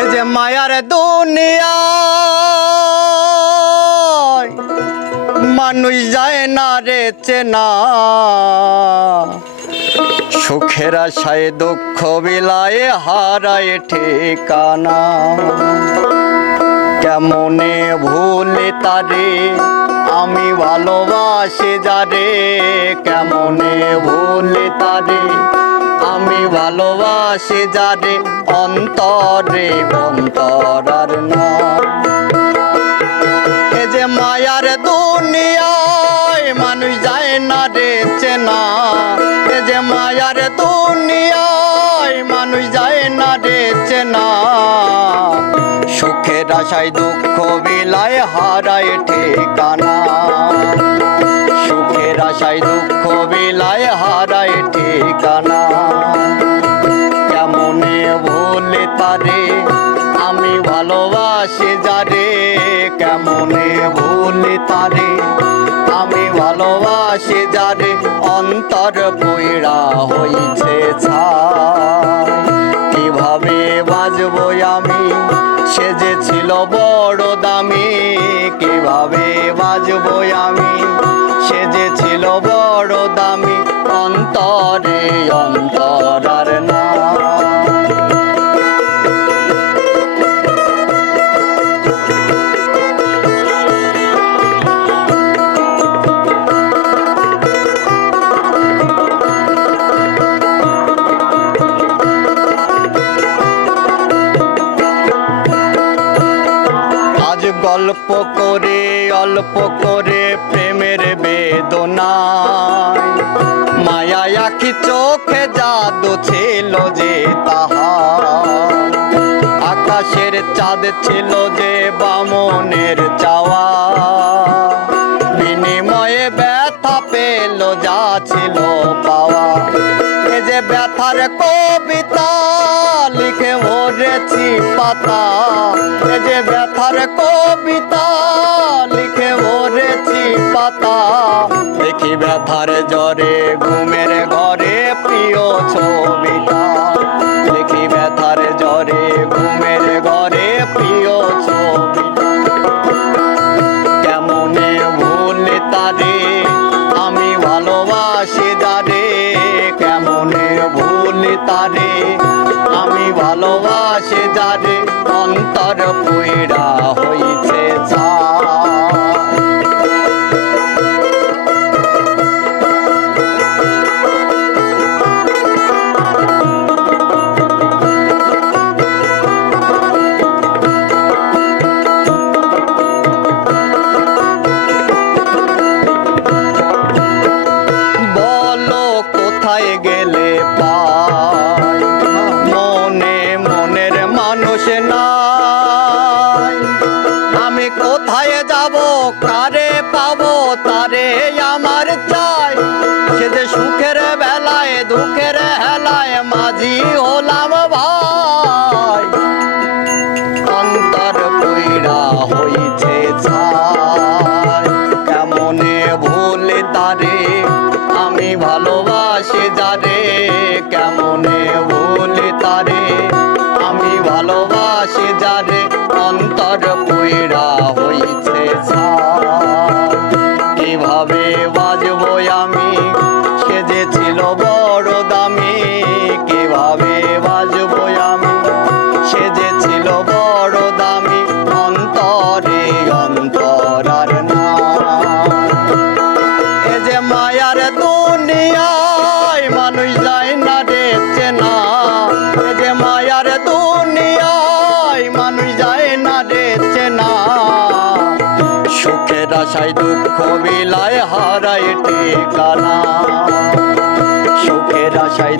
এ যে মায়ার দুনিয়ায় মানুষ যায় না রে চেনা, সুখের আশায় দুঃখ বিলায় হারায় ঠিকানা। কেমনে ভুলে তারে আমি ভালোবাসি যারে, কেমনে ভুলে তারে আমি ভালোবাসি যারে, অন্তরে অন্তরার না। এ যে মায়ার দুনিয়ায় মানুষ যায় না রে চেনা, এ যে মায়ার দুনিয়ায় মানুষ যায় না রে চেনা, সুখের আশায় দুঃখ বিলায় হারায় ঠিকানা, সুখের আশায় দুঃখ বিলায় হারায় ঠিকানা। কেমনে ভুলে তারে আমি ভালোবাসি যারে, কেমনে ভুলে তারে আমি ভালোবাসি যারে, অন্তর পইড়া হইছে ছাই। কিভাবে বাজবো আমি সে যে ছিল বড় দামি, কিভাবে বাজবো আমি সে যে ছিল বড় দামি, অন্তরে অন্তরার না। গল্প করে অল্প করে প্রেমের বেদনায়, মায়া আখি চোখে জাদু ছিল যে তাহার, আকাশের চাঁদ ছিল যে বামনের চাওয়া, বিনিময়ে ব্যথা পেল যা ছিল পাওয়া। এ যে ব্যথার কবিতা লিখে ভরেছি পাতা, এ যে ব্যথার কবিতা লিখে ভরেছি পাতা, দেখি ব্যথার জ্বরে ঘুমের ঘরে প্রিয় ছবিটা, দেখি ব্যথার জ্বরে ঘুমের ঘরে প্রিয় ছবিটা। কেমনে ভুলে তারে আমি ভালোবাসি যারে, কেমনে ভুলে তারে আমি ভালোবাসি যারে, অন্তর পইড়া হইছে ছাই। বলো কোথায় গেলে পাই, মনে মনের মানুষ নাই, আমি কোথায় যাব কারে পাবো তারে আমার চাই। সে যে সুখের বেলায় দুঃখের হেলায় মাঝি হলাম ভাই, অন্তর পইড়া হইছে ছাই। কেমনে ভুলে তারে আমি ভালোবাসি যারে, কেমনে ভুলে তারে আমি ভালোবাসি যারে, অন্তর পইড়া হইছে ছাই। কিভাবে বাজবো আমি সে যে ছিল বড় দামি, কিভাবে বাজবো আমি সে যে ছিল বড় দামি, অন্তরে অন্তরার না। এ যে মায়ার দুনিয়ায় মানুষ যায় না রে চেনা, এ যে মায়ার দুনিয়ায় মানুষ যায় না রে চেনা, সুখের আশায় দুঃখ বিলায় হারায় ঠিকানা, সুখের আশায়